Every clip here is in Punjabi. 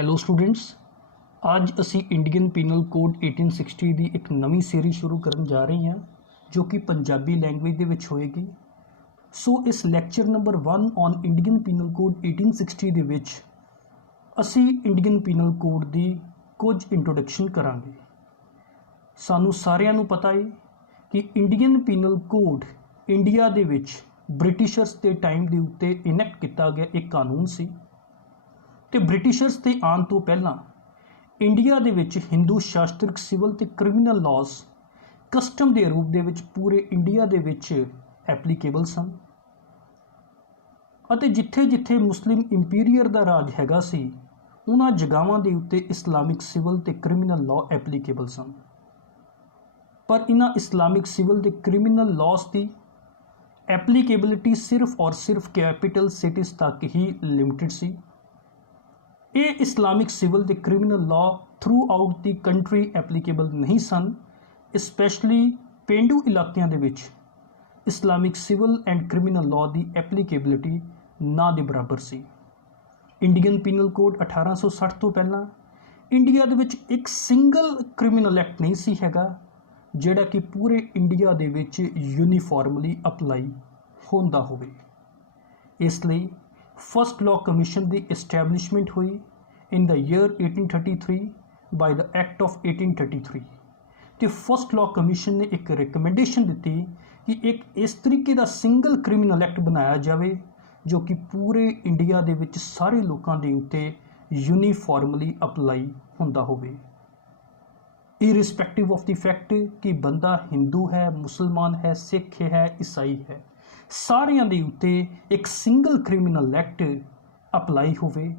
ਹੈਲੋ ਸਟੂਡੈਂਟਸ, ਅੱਜ ਅਸੀਂ ਇੰਡੀਅਨ ਪੀਨਲ ਕੋਡ 1860 ਦੀ ਇੱਕ ਨਵੀਂ ਸੀਰੀਜ਼ ਸ਼ੁਰੂ ਕਰਨ ਜਾ ਰਹੇ ਹਾਂ ਜੋ ਕਿ ਪੰਜਾਬੀ ਲੈਂਗੁਏਜ ਦੇ ਵਿੱਚ ਹੋਏਗੀ। ਸੋ ਇਸ lecture number 1 on Indian penal code 1860 ਦੇ ਵਿੱਚ ਅਸੀਂ ਇੰਡੀਅਨ ਪੀਨਲ ਕੋਡ ਦੀ ਕੁਝ ਇੰਟਰੋਡਕਸ਼ਨ ਕਰਾਂਗੇ। ਸਾਨੂੰ ਸਾਰਿਆਂ ਨੂੰ ਪਤਾ ਹੈ ਕਿ ਇੰਡੀਅਨ ਪੀਨਲ ਕੋਡ ਇੰਡੀਆ ਦੇ ਵਿੱਚ ਬ੍ਰਿਟਿਸ਼ਰਸ ਦੇ ਟਾਈਮ ਦੇ ਉੱਤੇ ਇਨੈਕਟ ਕੀਤਾ ਗਿਆ ਇੱਕ ਕਾਨੂੰਨ ਸੀ ਤੇ ਬ੍ਰਿਟਿਸ਼ਰਸ ਦੇ ਆਉਣ ਤੋਂ ਪਹਿਲਾਂ ਇੰਡੀਆ ਦੇ ਵਿੱਚ ਹਿੰਦੂ ਸ਼ਾਸਤਰਿਕ ਸਿਵਲ ਤੇ ਕ੍ਰਿਮੀਨਲ ਲਾਜ਼ ਕਸਟਮ ਦੇ ਰੂਪ ਦੇ ਵਿੱਚ ਪੂਰੇ ਇੰਡੀਆ ਦੇ ਵਿੱਚ ਐਪਲੀਕੇਬਲ ਸਨ ਅਤੇ ਜਿੱਥੇ-ਜਿੱਥੇ ਮੁਸਲਿਮ ਇੰਪੀਰੀਅਰ ਦਾ ਰਾਜ ਹੈਗਾ ਸੀ ਉਹਨਾਂ ਜਗ੍ਹਾਵਾਂ ਦੇ ਉੱਤੇ ਇਸਲਾਮਿਕ ਸਿਵਲ ਤੇ ਕ੍ਰਿਮੀਨਲ ਲਾਅ ਐਪਲੀਕੇਬਲ ਸਨ। ਪਰ ਇਹਨਾਂ ਇਸਲਾਮਿਕ ਸਿਵਲ ਤੇ ਕ੍ਰਿਮੀਨਲ ਲਾਜ਼ ਦੀ ਐਪਲੀਕੇਬਿਲਿਟੀ ਸਿਰਫ ਔਰ ਸਿਰਫ ਕੈਪੀਟਲ ਸਿਟੀਜ਼ ਤੱਕ ਹੀ ਲਿਮਿਟਿਡ ਸੀ। ਇਹ ਇਸਲਾਮਿਕ ਸਿਵਲ ਤੇ criminal law through out the country applicable ਨਹੀਂ ਸਨ। ਸਪੈਸ਼ਲੀ ਪੇਂਡੂ ਇਲਾਕਿਆਂ ਦੇ ਵਿੱਚ Islamic civil and criminal law ਦੀ ਐਪਲੀਕੇਬਿਲਿਟੀ ਨਾ ਦੇ ਬਰਾਬਰ ਸੀ। ਇੰਡੀਅਨ ਪੀਨਲ ਕੋਡ 1860 ਤੋਂ ਪਹਿਲਾਂ ਇੰਡੀਆ ਦੇ ਵਿੱਚ ਇੱਕ ਸਿੰਗਲ ਕ੍ਰਿਮੀਨਲ ਐਕਟ ਨਹੀਂ ਸੀ ਹੈਗਾ ਜਿਹੜਾ ਕਿ ਪੂਰੇ ਇੰਡੀਆ ਦੇ ਵਿੱਚ ਯੂਨੀਫਾਰਮਲੀ ਅਪਲਾਈ ਹੁੰਦਾ ਹੋਵੇ। ਇਸ ਲਈ ਫਸਟ ਲਾਅ ਕਮਿਸ਼ਨ ਦੀ ਐਸਟੈਬਲਿਸ਼ਮੈਂਟ ਹੋਈ in the year 1833 by the act of 1833 ਤੇ ਫਸਟ ਲਾਅ ਕਮਿਸ਼ਨ ਨੇ ਇੱਕ ਰਿਕਮੈਂਡੇਸ਼ਨ ਦਿੱਤੀ ਕਿ ਇੱਕ ਇਸ ਤਰੀਕੇ ਦਾ ਸਿੰਗਲ ਕ੍ਰਿਮੀਨਲ ਐਕਟ ਬਣਾਇਆ ਜਾਵੇ ਜੋ ਕਿ ਪੂਰੇ ਇੰਡੀਆ ਦੇ ਵਿੱਚ ਸਾਰੇ ਲੋਕਾਂ ਦੇ ਉੱਤੇ ਯੂਨੀਫਾਰਮਲੀ ਅਪਲਾਈ ਹੁੰਦਾ ਹੋਵੇ, ਇਰਰਿਸਪੈਕਟਿਵ ਆਫ ਦੀ ਫੈਕਟ ਕਿ ਬੰਦਾ ਹਿੰਦੂ ਹੈ, ਮੁਸਲਮਾਨ ਹੈ, ਸਿੱਖ ਹੈ, ਈਸਾਈ ਹੈ, ਸਾਰਿਆਂ ਦੇ ਉੱਤੇ ਇੱਕ ਸਿੰਗਲ ਕ੍ਰਿਮੀਨਲ ਐਕਟ ਅਪਲਾਈ ਹੋਵੇ।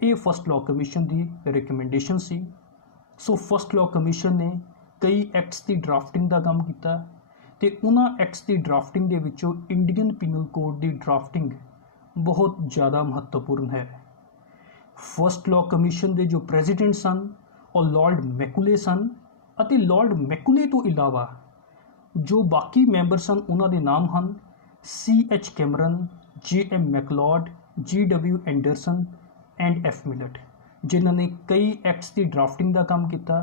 ਇਹ ਫਸਟ ਲਾਅ ਕਮਿਸ਼ਨ ਦੀ ਰਿਕਮੈਂਡੇਸ਼ਨ ਸੀ। ਸੋ ਫਸਟ ਲਾਅ ਕਮਿਸ਼ਨ ਨੇ ਕਈ ਐਕਟਸ ਦੀ ਡਰਾਫਟਿੰਗ ਦਾ ਕੰਮ ਕੀਤਾ ਤੇ ਉਹਨਾਂ ਐਕਟਸ ਦੀ ਡਰਾਫਟਿੰਗ ਦੇ ਵਿੱਚੋਂ ਇੰਡੀਅਨ ਪੀਨਲ ਕੋਡ ਦੀ ਡਰਾਫਟਿੰਗ ਬਹੁਤ ਜ਼ਿਆਦਾ ਮਹੱਤਵਪੂਰਨ ਹੈ। ਫਸਟ ਲਾਅ ਕਮਿਸ਼ਨ ਦੇ ਜੋ ਪ੍ਰੈਜ਼ੀਡੈਂਟ ਸਨ ਉਹ ਲਾਰਡ ਮੈਕੂਲੇ ਸਨ ਅਤੇ ਲਾਰਡ ਮੈਕੂਲੇ ਤੋਂ ਇਲਾਵਾ ਜੋ ਬਾਕੀ ਮੈਂਬਰ ਸਨ ਉਹਨਾਂ ਦੇ ਨਾਮ ਹਨ C.H. Cameron, J.M. ਮੈਕਲੌਡ, G.W. Anderson and F. Millet, ਜਿਨ੍ਹਾਂ ਨੇ ਕਈ ਐਕਟਸ ਦੀ ਡਰਾਫਟਿੰਗ ਦਾ ਕੰਮ ਕੀਤਾ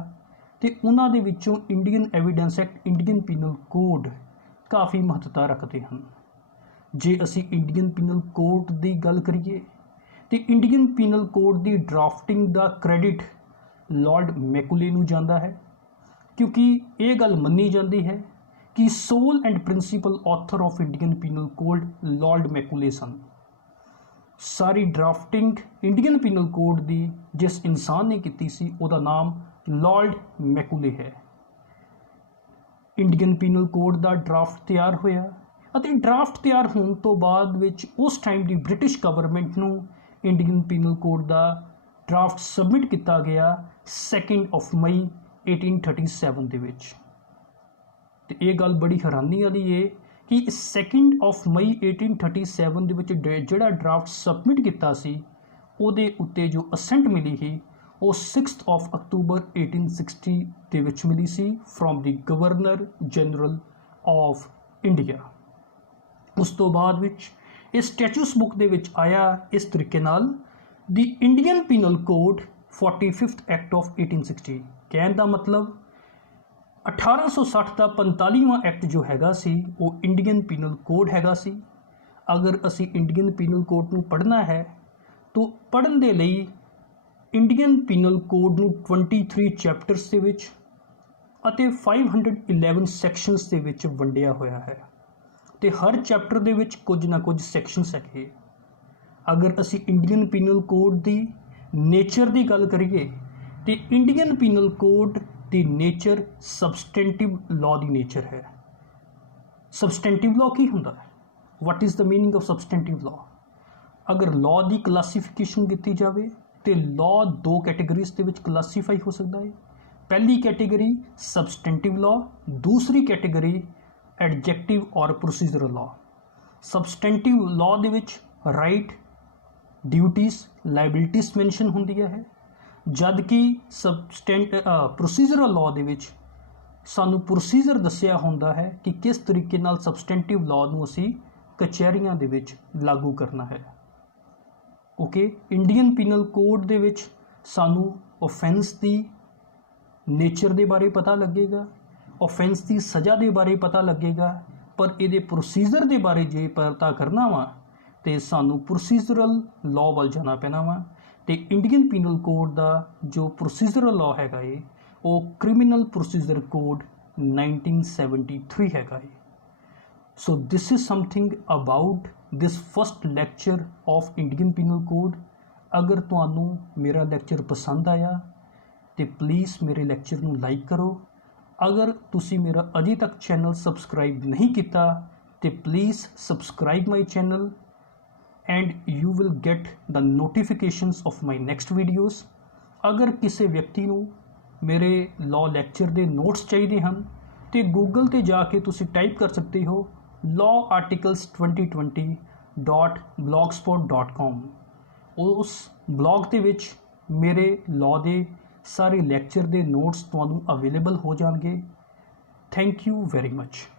ਤੇ ਉਹਨਾਂ ਦੇ ਵਿੱਚੋਂ Indian evidence act, Indian penal code ਕਾਫੀ ਮਹੱਤਤਾ ਰੱਖਦੇ ਹਨ। ਜੇ ਅਸੀਂ ਇੰਡੀਅਨ ਪੀਨਲ ਕੋਡ ਦੀ ਗੱਲ ਕਰੀਏ ਤੇ ਇੰਡੀਅਨ ਪੀਨਲ ਕੋਡ ਦੀ ਡਰਾਫਟਿੰਗ ਦਾ ਕ੍ਰੈਡਿਟ ਲਾਰਡ ਮੈਕੂਲੇ ਨੂੰ ਜਾਂਦਾ ਹੈ ਕਿਉਂਕਿ ਇਹ ਗੱਲ ਮੰਨੀ ਜਾਂਦੀ ਹੈ ਕਿ sole and principal author of Indian penal code lord Macaulay ਸਨ। ਸਾਰੀ ਡਰਾਫਟਿੰਗ ਇੰਡੀਅਨ ਪੀਨਲ ਕੋਡ ਦੀ ਜਿਸ ਇਨਸਾਨ ਨੇ ਕੀਤੀ ਸੀ ਉਹਦਾ ਨਾਮ ਲਾਰਡ ਮੈਕੂਲੇ ਹੈ। ਇੰਡੀਅਨ ਪੀਨਲ ਕੋਡ ਦਾ ਡਰਾਫਟ ਤਿਆਰ ਹੋਇਆ ਅਤੇ ਡਰਾਫਟ ਤਿਆਰ ਹੋਣ ਤੋਂ ਬਾਅਦ ਵਿੱਚ ਉਸ ਟਾਈਮ ਦੀ ਬ੍ਰਿਟਿਸ਼ ਗਵਰਨਮੈਂਟ ਨੂੰ ਇੰਡੀਅਨ ਪੀਨਲ ਕੋਡ ਦਾ ਡਰਾਫਟ ਸਬਮਿਟ ਕੀਤਾ ਗਿਆ 2 ਮਈ 1837 ਦੇ ਵਿੱਚ। ਤੇ ਇਹ ਗੱਲ ਬੜੀ ਹੈਰਾਨੀ ਵਾਲੀ ਹੈ ਕਿ 2 ਮਈ 1837 ਦੇ ਵਿੱਚ ਜਿਹੜਾ ਡਰਾਫਟ ਸਬਮਿਟ ਕੀਤਾ ਸੀ ਉਹਦੇ ਉੱਤੇ ਜੋ ਅਸੈਂਟ ਮਿਲੀ ਸੀ ਉਹ 6 ਅਕਤੂਬਰ 1860 ਦੇ ਵਿੱਚ ਮਿਲੀ ਸੀ from the governor general of India. ਉਸ ਤੋਂ ਬਾਅਦ ਵਿੱਚ ਇਹ ਸਟੈਚੂਸ ਬੁੱਕ ਦੇ ਵਿੱਚ ਆਇਆ ਇਸ ਤਰੀਕੇ ਨਾਲ ਦੀ Indian penal code 45th act of 1860। ਕਹਿਣ ਦਾ ਮਤਲਬ 1860 ਦਾ 45ਵਾਂ ਐਕਟ ਜੋ ਹੈਗਾ ਸੀ ਉਹ ਇੰਡੀਅਨ ਪੀਨਲ ਕੋਡ ਹੈਗਾ ਸੀ। ਅਗਰ ਅਸੀਂ ਇੰਡੀਅਨ ਪੀਨਲ ਕੋਡ ਨੂੰ ਪੜ੍ਹਨਾ ਹੈ ਤਾਂ ਪੜ੍ਹਨ ਦੇ ਲਈ ਇੰਡੀਅਨ ਪੀਨਲ ਕੋਡ ਨੂੰ 23 ਚੈਪਟਰਸ ਦੇ ਵਿੱਚ ਅਤੇ 511 ਸੈਕਸ਼ਨਸ ਦੇ ਵਿੱਚ ਵੰਡਿਆ ਹੋਇਆ ਹੈ ਤੇ ਹਰ ਚੈਪਟਰ ਦੇ ਵਿੱਚ ਕੁਝ ਨਾ ਕੁਝ ਸੈਕਸ਼ਨਸ ਹੈਗੇ। ਅਗਰ ਅਸੀਂ ਇੰਡੀਅਨ ਪੀਨਲ ਕੋਡ ਦੀ ਨੇਚਰ ਦੀ ਗੱਲ ਕਰੀਏ ਤੇ ਇੰਡੀਅਨ ਪੀਨਲ ਕੋਡ ਦੀ ਨੇਚਰ ਸਬਸਟੈਂਟਿਵ ਲਾਅ ਦੀ ਨੇਚਰ ਹੈ। ਸਬਸਟੈਂਟਿਵ ਲਾਅ ਕੀ ਹੁੰਦਾ ਹੈ? What is the meaning of substantive law? ਅਗਰ ਲਾਅ ਦੀ ਕਲਾਸੀਫਿਕੇਸ਼ਨ ਕੀਤੀ ਜਾਵੇ ਤੇ ਲਾਅ ਦੋ ਕੈਟੇਗਰੀਜ਼ ਦੇ ਵਿੱਚ ਕਲਾਸੀਫਾਈ ਹੋ ਸਕਦਾ ਹੈ। ਪਹਿਲੀ ਕੈਟੇਗਰੀ ਸਬਸਟੈਂਟਿਵ ਲਾਅ, ਦੂਸਰੀ ਕੈਟੇਗਰੀ ਐਡਜੈਕਟਿਵ ਔਰ ਪ੍ਰੋਸੀਜਰਲ ਲਾਅ। ਸਬਸਟੈਂਟਿਵ ਲਾਅ ਦੇ ਵਿੱਚ ਰਾਈਟ, ਡਿਊਟੀਜ਼, ਲਾਇਬਿਲਿਟੀਜ਼ ਮੈਂਸ਼ਨ ਹੁੰਦੀਆਂ ਹੈ, ਜਦ ਕਿ ਪ੍ਰੋਸੀਜਰਲ ਲਾਅ ਦੇ ਵਿੱਚ ਸਾਨੂੰ ਪ੍ਰੋਸੀਜਰ ਦੱਸਿਆ ਹੁੰਦਾ ਹੈ ਕਿ ਕਿਸ ਤਰੀਕੇ ਨਾਲ ਸਬਸਟੈਂਟਿਵ ਲਾਅ ਨੂੰ ਅਸੀਂ ਕਚਹਿਰੀਆਂ ਦੇ ਵਿੱਚ ਲਾਗੂ ਕਰਨਾ ਹੈ। ਓਕੇ, ਇੰਡੀਅਨ ਪੀਨਲ ਕੋਡ ਦੇ ਵਿੱਚ ਸਾਨੂੰ offense ਦੀ नेचर ਦੇ ਬਾਰੇ ਪਤਾ ਲੱਗੇਗਾ, offense ਦੀ ਸਜ਼ਾ ਦੇ ਬਾਰੇ ਪਤਾ ਲੱਗੇਗਾ, ਪਰ ਇਹਦੇ ਪ੍ਰੋਸੀਜਰ ਦੇ ਬਾਰੇ ਜੇ ਪਤਾ ਕਰਨਾ ਵਾ ਤੇ ਸਾਨੂੰ ਪ੍ਰੋਸੀਜਰਲ ਲਾਅ ਵੱਲ ਜਾਣਾ ਪੈਣਾ ਵਾ। ਤੇ ਇੰਡੀਅਨ ਪੀਨਲ ਕੋਡ ਦਾ ਜੋ ਪ੍ਰੋਸੀਜਰਲ ਲਾਅ ਹੈਗਾ ਏ ਉਹ ਕ੍ਰਿਮੀਨਲ ਪ੍ਰੋਸੀਜਰ ਕੋਡ 1973 ਹੈਗਾ ਏ। So this is something about this first lecture of Indian penal code. ਅਗਰ ਤੁਹਾਨੂੰ ਮੇਰਾ ਲੈਕਚਰ ਪਸੰਦ ਆਇਆ ਤੇ ਪਲੀਜ਼ ਮੇਰੇ ਲੈਕਚਰ ਨੂੰ ਲਾਈਕ ਕਰੋ। ਅਗਰ ਤੁਸੀਂ ਮੇਰਾ ਅਜੇ ਤੱਕ ਚੈਨਲ ਸਬਸਕ੍ਰਾਈਬ ਨਹੀਂ ਕੀਤਾ ਤੇ please subscribe my channel and you will get the notifications of my next videos। ਅਗਰ ਕਿਸੇ ਵਿਅਕਤੀ ਨੂੰ ਮੇਰੇ ਲਾਅ ਲੈਕਚਰ ਦੇ ਨੋਟਸ ਚਾਹੀਦੇ ਹਨ ਤੇ ਗੂਗਲ ਤੇ ਜਾ ਕੇ ਤੁਸੀਂ ਟਾਈਪ ਕਰ ਸਕਦੇ ਹੋ lawarticles2020.blogspot.com। ਉਸ ਬਲੌਗ ਦੇ ਵਿੱਚ ਮੇਰੇ ਲਾਅ ਦੇ ਸਾਰੇ ਲੈਕਚਰ ਦੇ ਨੋਟਸ ਤੁਹਾਨੂੰ ਅਵੇਲੇਬਲ ਹੋ ਜਾਣਗੇ। Thank you very much.